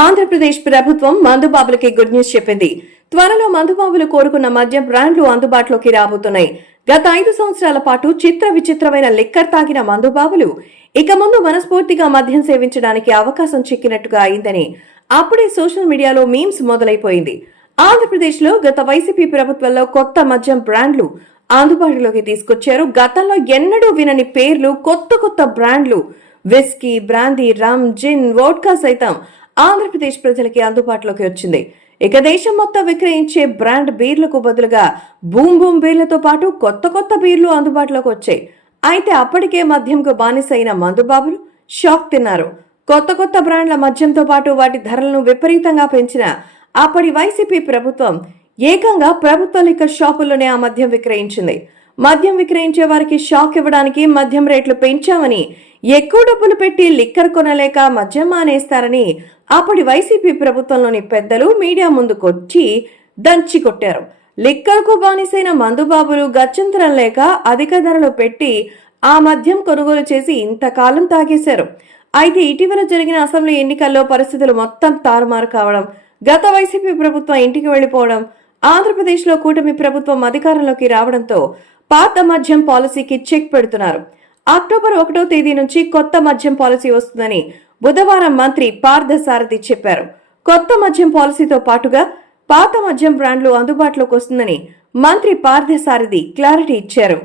ఆంధ్రప్రదేశ్ ప్రభుత్వం మందుబాబులకి good news చెప్పింది. త్వరలో మందుబాబులు కోరుకున్న మద్యం బ్రాండ్లు అందుబాటులోకి రాబోతున్నాయి. గత 5 సంవత్సరాల పాటు చిత్ర విచిత్రమైన లిక్కర్ తాగిన మందుబాబులు ఇక ముందు మనస్ఫూర్తిగా మద్యం సేవించడానికి అవకాశం చిక్కినట్టుగా అయిందని అప్పుడే సోషల్ మీడియాలో మీమ్స్ మొదలైపోయింది. ఆంధ్రప్రదేశ్ లో గత వైసీపీ ప్రభుత్వంలో కొత్త మద్యం బ్రాండ్లు అందుబాటులోకి తీసుకొచ్చారు. గతంలో ఎన్నడూ వినని పేర్లు, కొత్త బ్రాండ్లు, విస్కీ, బ్రాందీ, రమ్, జిన్, వోడ్కా సైతం ఆంధ్రప్రదేశ్ ప్రజలకి అందుబాటులోకి వచ్చింది. ఇక దేశం మొత్తం విక్రయించే బ్రాండ్ బీర్లకు బదులుగా బూమ్ బూమ్ బీర్లతో పాటు కొత్త బీర్లు అందుబాటులోకి వచ్చాయి. అయితే అప్పటికే మద్యంకు బానిసైన మందుబాబులు షాక్ తిన్నారు. కొత్త బ్రాండ్ల మద్యంతో పాటు వాటి ధరలను విపరీతంగా పెంచిన అప్పటి వైసీపీ ప్రభుత్వం ఏకంగా ప్రభుత్వ లిక్కర్ షాపుల్లోనే ఆ మద్యం విక్రయించింది. మద్యం విక్రయించే వారికి షాక్ ఇవ్వడానికి మద్యం రేట్లు పెంచామని, ఎక్కువ డబ్బులు పెట్టి లిక్కర్ కొనలేక మద్యం మానేస్తారని అప్పటి వైసీపీ ప్రభుత్వంలోని పెద్దలు మీడియా ముందుకొచ్చి దంచి కొట్టారు. లిక్కర్కు బానిసైన మందుబాబులు గత్యంతరం లేక అధిక ధరలు పెట్టి ఆ మద్యం కొనుగోలు చేసి ఇంతకాలం తాగేశారు. అయితే ఇటీవల జరిగిన అసెంబ్లీ ఎన్నికల్లో పరిస్థితులు మొత్తం తారుమారు కావడం, గత వైసీపీ ప్రభుత్వం ఇంటికి వెళ్లిపోవడం, ఆంధ్రప్రదేశ్ లో కూటమి ప్రభుత్వం అధికారంలోకి రావడంతో పాత మద్యం పాలసీకి చెక్ పెడుతున్నారు. అక్టోబర్ 1వ తేదీ నుంచి కొత్త మద్యం పాలసీ వస్తుందని బుధవారం మంత్రి పార్థసారథి చెప్పారు. కొత్త మద్యం పాలసీతో పాటుగా పాత మద్యం బ్రాండ్లు అందుబాటులోకి వస్తుందని మంత్రి పార్థసారథి క్లారిటీ ఇచ్చారు.